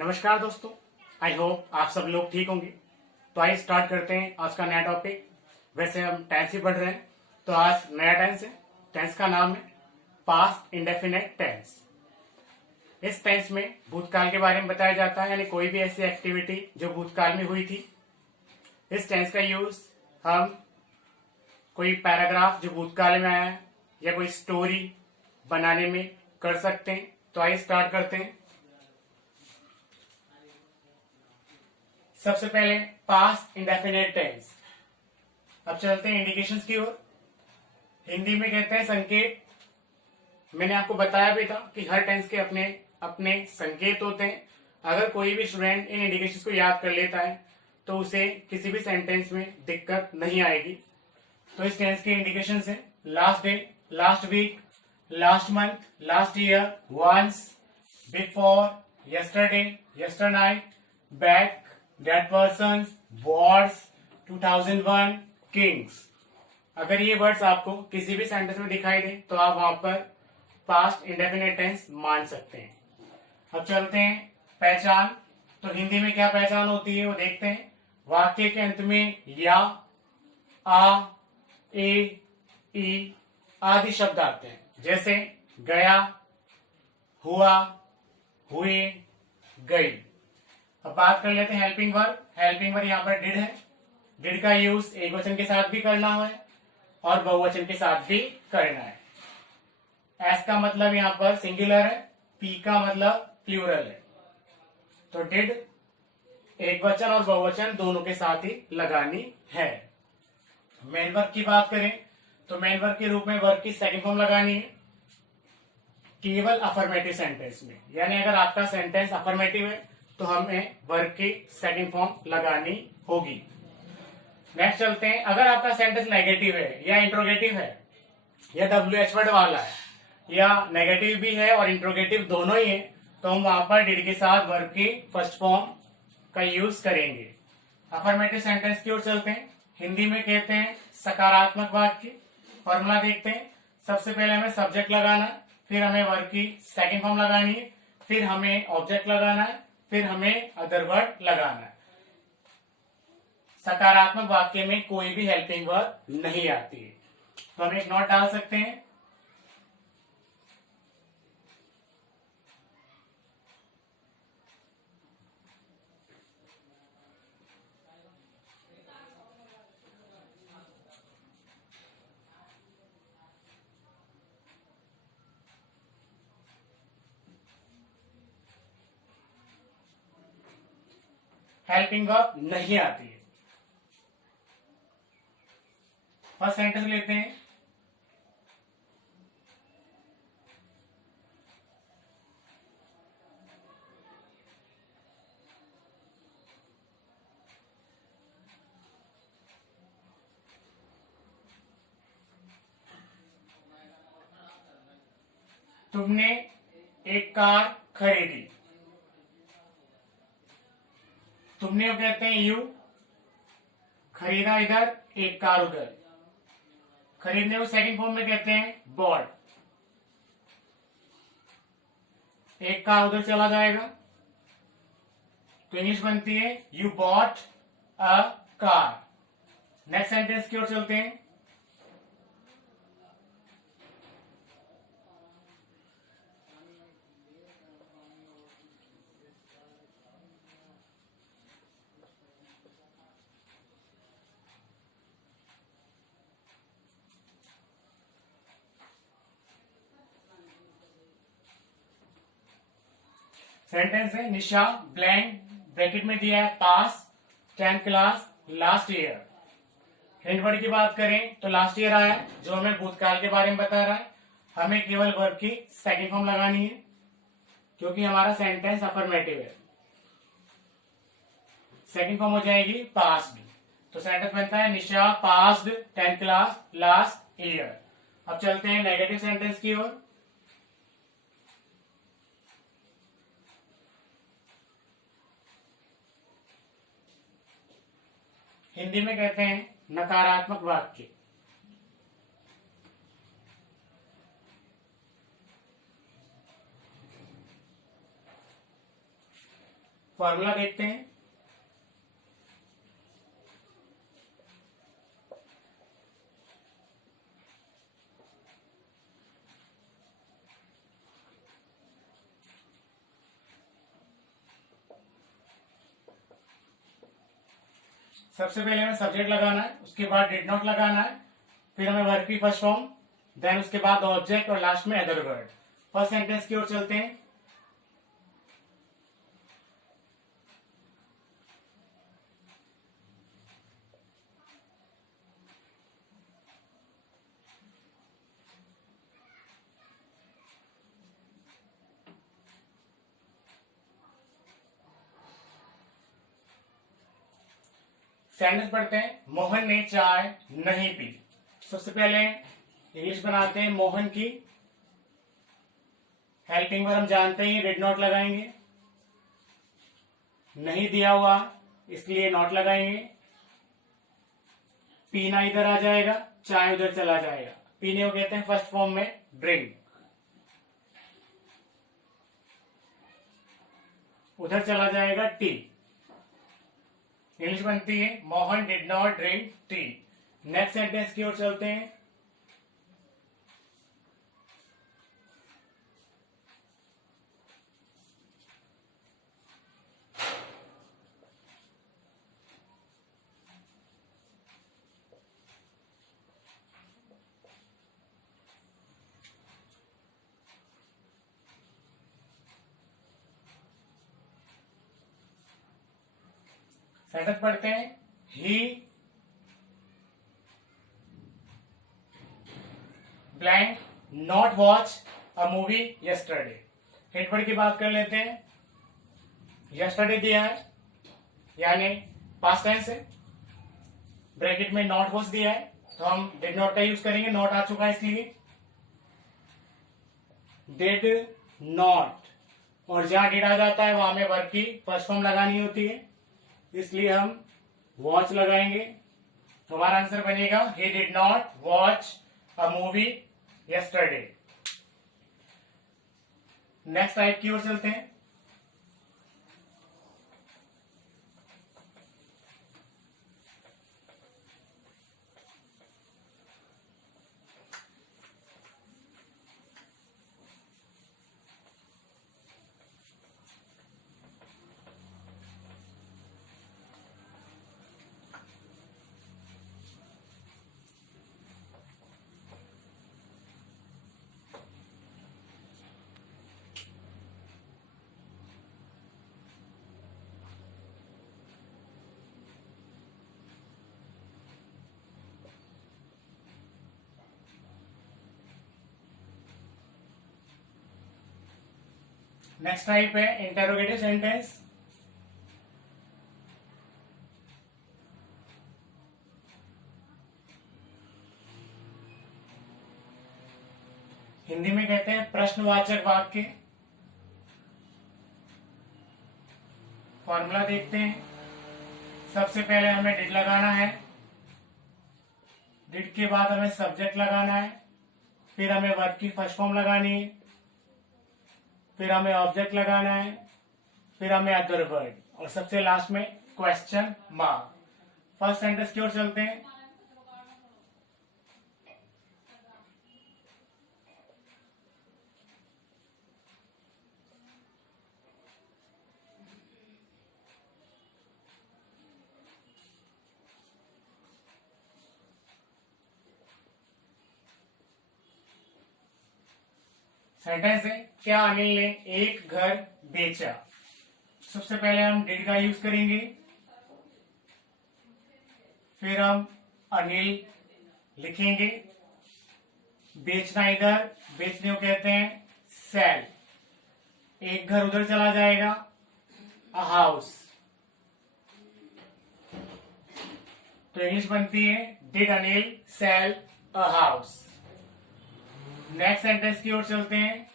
नमस्कार दोस्तों, I hope आप सब लोग ठीक होंगे। तो आइए स्टार्ट करते हैं आज का नया टॉपिक। वैसे हम टेंस ही पढ़ रहे हैं, तो आज नया टेंस है। टेंस का नाम है पास्ट इंडेफिनिट टेंस। इस टेंस में भूतकाल के बारे में बताया जाता है, यानी कोई भी ऐसी एक्टिविटी जो भूतकाल में हुई थी। इस टेंस का यूज हम कोई पैराग्राफ जो भूतकाल में आया है या कोई स्टोरी बनाने में कर सकते हैं। तो आइए स्टार्ट करते हैं। सबसे पहले पास्ट इंडेफिनिट टेंस। अब चलते हैं इंडिकेशंस की ओर। हिंदी में कहते हैं संकेत। मैंने आपको बताया भी था कि हर टेंस के अपने अपने संकेत होते हैं। अगर कोई भी स्टूडेंट इन इंडिकेशंस को याद कर लेता है तो उसे किसी भी सेंटेंस में दिक्कत नहीं आएगी। तो इस टेंस के इंडिकेशंस हैं last day, last week, last month, last year, once, before, yesterday, yesternight, back, that persons, wars, 2001, kings। अगर ये वर्ड्स आपको किसी भी सेंटेंस में दिखाई दे तो आप वहां पर पास्ट इंडेफिनिट टेंस मान सकते हैं। अब चलते हैं पहचान। तो हिंदी में क्या पहचान होती है वो देखते हैं। वाक्य के अंत में या, आ, ए, ई आदि शब्द आते हैं, जैसे गया, हुआ, हुए, गई। अब बात कर लेते हैं हेल्पिंग वर्ब। हेल्पिंग वर्ब यहाँ पर डिड है। डिड का यूज एक वचन के साथ भी करना है और बहुवचन के साथ भी करना है। एस का मतलब यहाँ पर सिंगुलर है, पी का मतलब प्लूरल है। तो डिड एक वचन और बहुवचन दोनों के साथ ही लगानी है। मेन वर्ब की बात करें तो मेन वर्ब के रूप में वर्ब की सेकंड फॉर्म लगानी है केवल अफर्मेटिव सेंटेंस में। यानी अगर आपका सेंटेंस अफर्मेटिव है तो हमें वर्ब की सेकंड फॉर्म लगानी होगी। नेक्स्ट चलते हैं। अगर आपका सेंटेंस नेगेटिव है या इंट्रोगेटिव है या WH वर्ड वाला है या नेगेटिव भी है और इंट्रोगेटिव दोनों ही है तो हम वहां पर डिड के साथ वर्ब की फर्स्ट फॉर्म का यूज करेंगे। अफर्मेटिव सेंटेंस की ओर चलते हैं। हिंदी में कहते हैं सकारात्मक वाक्य। फॉर्मूला देखते हैं। सबसे पहले हमें सब्जेक्ट लगाना है, फिर हमें वर्ब की सेकंड फॉर्म लगानी है, फिर हमें ऑब्जेक्ट लगाना है, फिर हमें अदर वर्ड लगाना है। सकारात्मक वाक्य में कोई भी हेल्पिंग वर्ब नहीं आती है। तो हम एक नोट डाल सकते हैं। हेल्पिंग वर्ब नहीं आती है। फर्स्ट सेंटेंस लेते हैं। तुमने एक कार खरीदी। तुमने वो कहते हैं यू, खरीदा इधर, एक कार उधर। खरीदने को सेकंड फॉर्म में कहते हैं बॉट। एक कार उधर चला जाएगा तो इंग्लिश बनती है you bought a car. Next sentence की ओर चलते हैं। सेंटेंस है निशा ब्लैंक ब्रैकेट में दिया है पास 10th class last year. Hint word की बात करें तो लास्ट ईयर आया है जो हमें भूतकाल के बारे में बता रहा है। हमें केवल वर्ब की सेकंड फॉर्म लगानी है क्योंकि हमारा सेंटेंस अफर्मेटिव है। सेकंड फॉर्म हो जाएगी पास्ड। तो सेंटेंस बनता है Nisha passed 10th class last year. अब चलते हैं नेगेटिव सेंटेंस की ओर। हिंदी में कहते हैं नकारात्मक वाक्य। फॉर्मूला देखते हैं। सबसे पहले हमें सब्जेक्ट लगाना है, उसके बाद डिड नॉट लगाना है, फिर हमें वर्ब की फर्स्ट फॉर्म, देन उसके बाद ऑब्जेक्ट और लास्ट में अदर वर्ड। फर्स्ट सेंटेंस की ओर चलते हैं। सेंटेंस पढ़ते हैं। मोहन ने चाय नहीं पी। सबसे पहले इंग्लिश बनाते हैं मोहन की। हेल्पिंग वर्ब हम जानते ही डिड नॉट लगाएंगे, नहीं दिया हुआ इसलिए नॉट लगाएंगे। पीना इधर आ जाएगा, चाय उधर चला जाएगा। पीने को कहते हैं फर्स्ट फॉर्म में ड्रिंक, उधर चला जाएगा टी। इंग्लिश बनती है Mohan did not drink tea. Next sentence की ओर चलते हैं। सेंटेंस पढ़ते हैं। He blank not watch a movie yesterday. Head word की बात कर लेते हैं। यस्टरडे दिया है यानी पास्ट टेंस है, ब्रैकेट में नॉट वॉच दिया है तो हम डिड नॉट का यूज करेंगे, नॉट आ चुका है इसलिए डिड नॉट। और जहां डिड आ जाता है वहां में वर्ब की फर्स्ट फॉर्म लगानी होती है, इसलिए हम वॉच लगाएंगे। तो हमारा आंसर बनेगा he did not watch a movie yesterday. Next type की ओर चलते हैं। नेक्स्ट टाइप है इंटेरोगेटिव सेंटेंस। हिंदी में कहते हैं प्रश्नवाचक वाक्य। फॉर्मूला देखते हैं। सबसे पहले हमें डिड लगाना है, डिड के बाद हमें सब्जेक्ट लगाना है, फिर हमें वर्ब की फर्स्ट फॉर्म लगानी है, फिर हमें ऑब्जेक्ट लगाना है, फिर हमें अदर वर्ड और सबसे लास्ट में क्वेश्चन मार्क। फर्स्ट सेंटेंस की ओर चलते हैं। सेंटेंस है क्या अनिल ने एक घर बेचा। सबसे पहले हम डिड का यूज करेंगे, फिर हम अनिल लिखेंगे, बेचना इधर, बेचने को कहते हैं सेल। एक घर उधर चला जाएगा अ हाउस। तो इंग्लिश बनती है did Anil sell a house. Next sentence की ओर चलते हैं।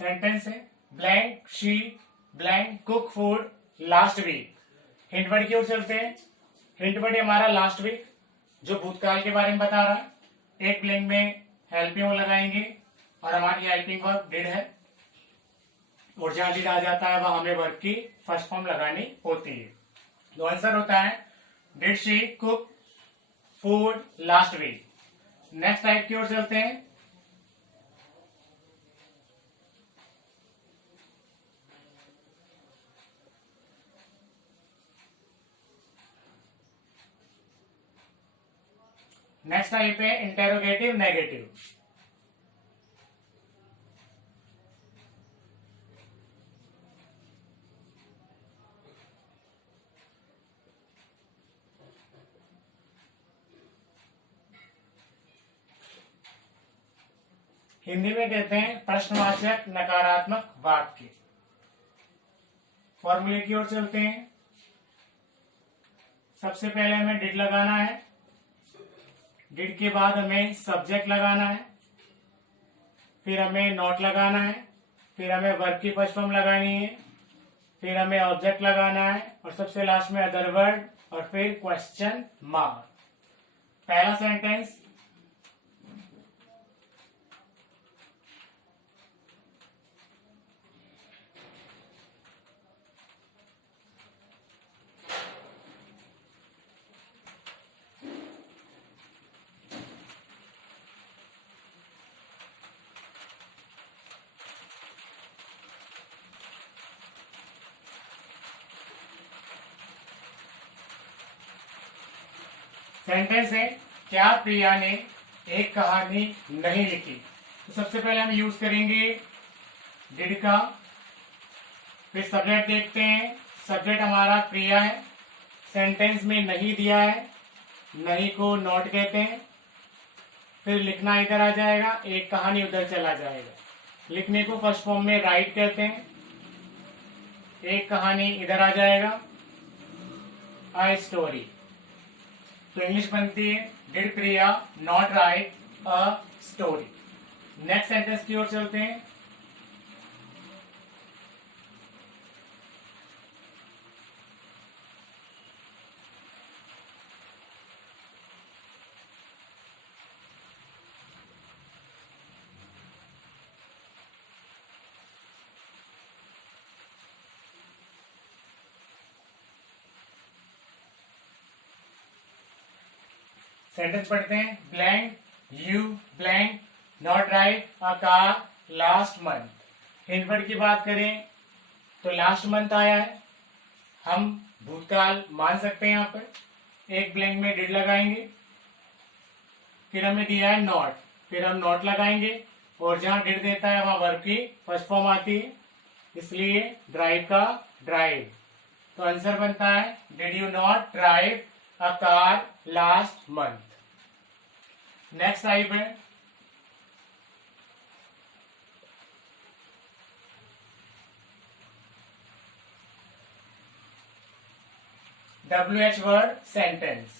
सेंटेंस है blank she blank cook food last week. Hint word की ओर चलते हैं। हिंट वर्ड हमारा लास्ट वीक जो भूतकाल के बारे में बता रहा है। एक ब्लैंक में हेल्पिंग लगाएंगे और हमारी हेल्पिंग वर्ब डिड है, और जहां डिड आ जाता है वहां हमें वर्ब की फर्स्ट फॉर्म लगानी होती है। तो आंसर होता है did she cook food last week. Next type की ओर चलते हैं। नेक्स्ट टाइप है इंटेरोगेटिव नेगेटिव। हिंदी में कहते हैं प्रश्नवाचक नकारात्मक वाक्य। फॉर्मूले की ओर चलते हैं। सबसे पहले हमें डिड लगाना है, डिड के बाद हमें सब्जेक्ट लगाना है, फिर हमें नॉट लगाना है, फिर हमें वर्ब की फर्स्ट फॉर्म लगानी है, फिर हमें ऑब्जेक्ट लगाना है, और सबसे लास्ट में अदर वर्ड, और फिर क्वेश्चन मार्क। पहला सेंटेंस सेंटेंस है क्या प्रिया ने एक कहानी नहीं लिखी। तो सबसे पहले हम यूज करेंगे डिड का, फिर सब्जेक्ट देखते हैं। सब्जेक्ट हमारा प्रिया है, सेंटेंस में नहीं दिया है, नहीं को नॉट कहते हैं, फिर लिखना इधर आ जाएगा, एक कहानी उधर चला जाएगा। लिखने को फर्स्ट फॉर्म में राइट कहते हैं, एक कहानी इधर आ जाएगा, अ स्टोरी। तो इंग्लिश बनती है did Priya not right a story. Next sentence की ओर चलते हैं। सेंटेंस पढ़ते हैं blank you blank not right a car last month. Hint word की बात करें तो लास्ट मंथ आया है, हम भूतकाल मान सकते हैं। यहाँ पर एक ब्लैंक में डिड लगाएंगे, फिर हमें दिया है नॉट, फिर हम नॉट लगाएंगे, और जहां डिड देता है वहां वर्ब की फर्स्ट फॉर्म आती है, इसलिए ड्राइव का ड्राइव। तो आंसर बनता है did you not drive a car last month. Next type है WH वर्ड सेंटेंस।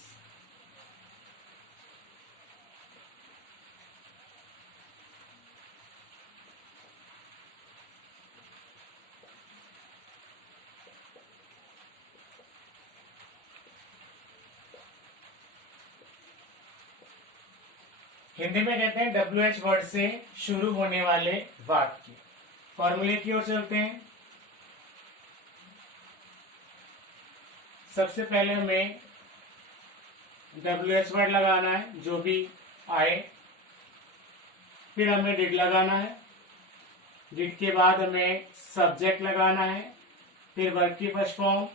हिंदी में कहते हैं WH वर्ड से शुरू होने वाले वाक्य। फॉर्मूले की ओर चलते हैं। सबसे पहले हमें WH वर्ड लगाना है जो भी आए, फिर हमें डिड लगाना है, डिड के बाद हमें सब्जेक्ट लगाना है, फिर वर्ब की फर्स्ट फॉर्म,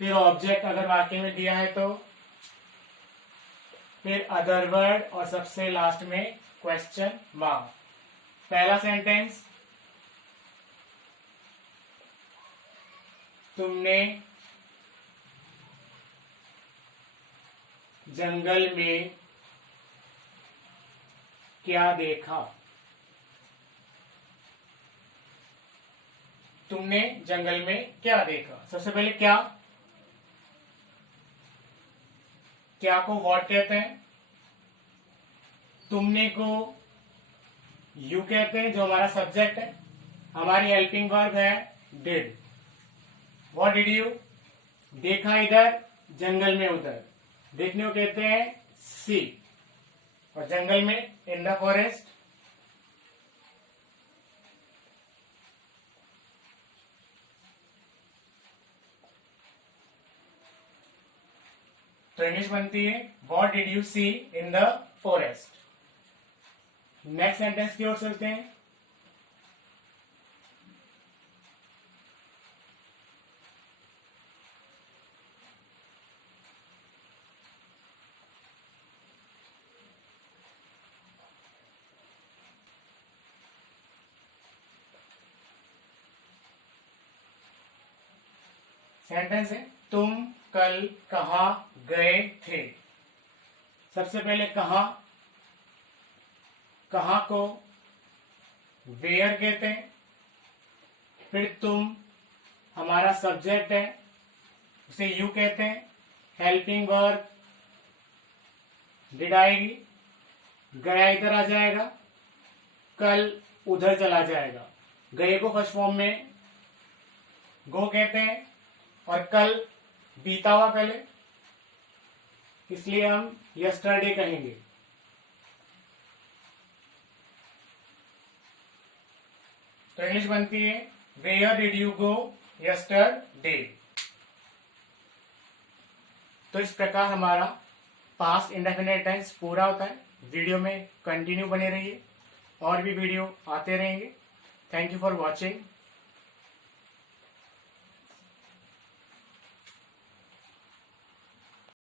फिर ऑब्जेक्ट अगर वाक्य में दिया है तो, फिर अदर वर्ड, और सबसे लास्ट में क्वेश्चन मार्क। पहला सेंटेंस तुमने जंगल में क्या देखा। तुमने जंगल में क्या देखा। सबसे पहले क्या को व्हाट कहते हैं, तुमने को यू कहते हैं जो हमारा सब्जेक्ट है, हमारी हेल्पिंग वर्ब है डिड। व्हाट डिड यू, देखा इधर, जंगल में उधर। देखने को कहते हैं सी, और जंगल में इन द फॉरेस्ट। तो इंग्लिश बनती है what did you see in the forest. Next sentence की ओर चलते हैं। सेंटेंस है तुम कल कहाँ गए थे। सबसे पहले कहाँ, कहाँ को वेयर कहते हैं। फिर तुम हमारा सब्जेक्ट है, उसे यू कहते हैं। हेल्पिंग वर्ब डिड आएगी, गया इधर आ जाएगा, कल उधर चला जाएगा। गए को फर्स्ट फॉर्म में गो कहते हैं, और कल बीता हुआ कल है, इसलिए हम यस्टरडे कहेंगे। तो इंग्लिश बनती है where did you go yesterday. तो इस प्रकार हमारा पास्ट इंडेफिनिट टेंस पूरा होता है। वीडियो में कंटिन्यू बने रहिए, और भी वीडियो आते रहेंगे। Thank you for watching.